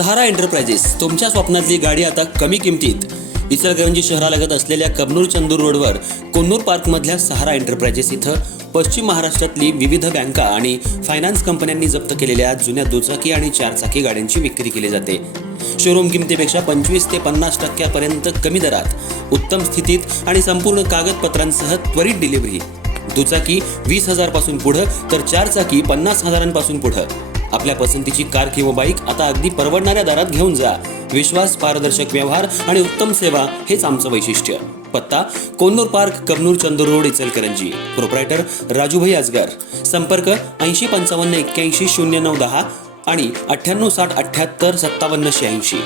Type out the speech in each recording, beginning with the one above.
सहारा enterprises तुमच्या स्वप्नातली गाडी आता कमी किमतीत. इचलकरंजी शहरालगत असलेल्या कबनूर चंदूर रोडवर कोन्नूर पार्कमधल्या सहारा एंटरप्राइजेस इथं पश्चिम महाराष्ट्रातली विविध बँका आणि फायनान्स कंपन्यांनी जप्त केलेल्या जुन्या दुचाकी आणि चारचाकी गाड्यांची विक्री केली जाते. शोरूम किमतीपेक्षा 25 ते 50% कमी दरात, उत्तम स्थितीत आणि संपूर्ण कागदपत्रांसह त्वरित डिलिव्हरी. दुचाकी 20,000 पासून पुढे तर चारचाकी 50,000 पासून पुढे. आपल्या पसंतीची कार किंवा बाईक आता अगदी परवडणाऱ्या दरात घेऊन जा. विश्वास, पारदर्शक व्यवहार आणि उत्तम सेवा हेच आमचं वैशिष्ट्य. पत्ता Konnur park, Kabnur Chandur road, Ichalkaranji. Proprietor Rajubhai Ajgar. संपर्क 8055810910 आणि 9860785786.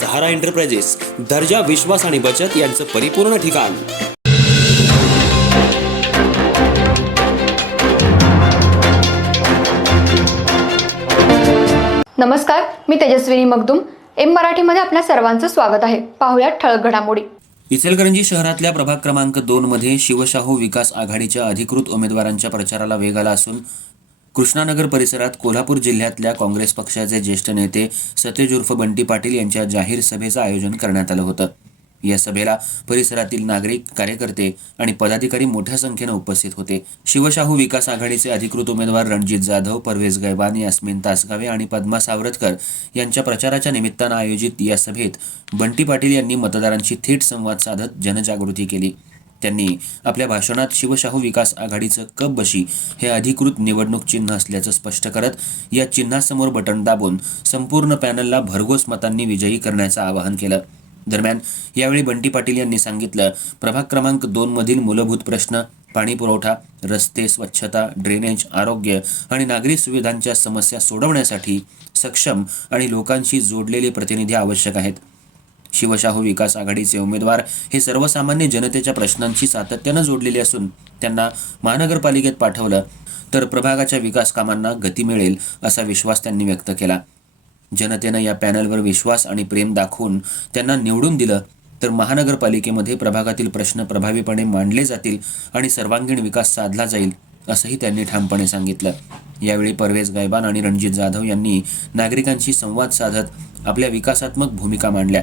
सहारा एंटरप्राइजेस, दर्जा, विश्वास आणि बचत यांचं परिपूर्ण ठिकाण. नमस्कार, मी तेजस्विनी मगदूम. एम मराठीमध्ये आपल्या सर्वांचं स्वागत आहे. पाहुयात ठळक घडामोडी. इचलकरंजी शहरातल्या प्रभाग क्रमांक 2 मध्ये शिवशाहू विकास आघाडीच्या अधिकृत उमेदवारांच्या प्रचाराला वेग आला असून कृष्णानगर परिसरात कोल्हापूर जिल्ह्यातल्या काँग्रेस पक्षाचे ज्येष्ठ नेते सतेज उर्फ बंटी पाटील यांच्या जाहीर सभेचं आयोजन करण्यात आलं होतं. या सभेला परिसरातील नागरिक, कार्यकर्ते आणि पदाधिकारी मोठ्या संख्येनं उपस्थित होते. शिवशाहू विकास आघाडीचे अधिकृत उमेदवार रणजित जाधव, परवेज गैबान, यास्मिन तासगावे आणि पद्मा सावरतकर यांच्या प्रचाराच्या निमित्तानं आयोजित या सभेत बंटी पाटील यांनी मतदारांशी थेट संवाद साधत जनजागृती केली. त्यांनी आपल्या भाषणात शिवशाहू विकास आघाडीचं कप बशी हे अधिकृत निवडणूक चिन्ह असल्याचं स्पष्ट करत या चिन्हासमोर बटन दाबून संपूर्ण पॅनलला भरघोस मतांनी विजयी करण्याचं आवाहन केलं. दरम्यान यावेळी बंटी पाटील यांनी सांगितलं, प्रभाग क्रमांक 2 मधील मूलभूत प्रश्न, पाणी पुरवठा, रस्ते, स्वच्छता, ड्रेनेज, आरोग्य आणि नागरी सुविधांच्या समस्या सोडवण्यासाठी सक्षम आणि लोकांशी जोडलेले प्रतिनिधी आवश्यक आहेत. शिवशाहू विकास आघाडीचे उमेदवार हे सर्वसामान्य जनतेच्या प्रश्नांशी सातत्यानं जोडलेले असून त्यांना महानगरपालिकेत पाठवलं तर प्रभागाच्या विकास कामांना गती मिळेल असा विश्वास त्यांनी व्यक्त केला. जनतेनं या पॅनलवर विश्वास आणि प्रेम दाखवून त्यांना निवडून दिलं तर महानगरपालिकेमध्ये प्रभागातील प्रश्न प्रभावीपणे मांडले जातील आणि सर्वांगीण विकास साधला जाईल असंही त्यांनी ठामपणे सांगितलं. यावेळी परवेज गैबान आणि रणजित जाधव यांनी नागरिकांशी संवाद साधत आपल्या विकासात्मक भूमिका मांडल्या.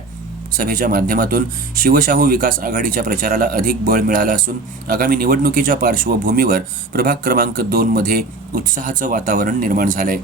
सभेच्या माध्यमातून शिवशाहू विकास आघाडीच्या प्रचाराला अधिक बळ मिळालं असून आगामी निवडणुकीच्या पार्श्वभूमीवर प्रभाग क्रमांक 2 मध्ये उत्साहाचं वातावरण निर्माण झालंय.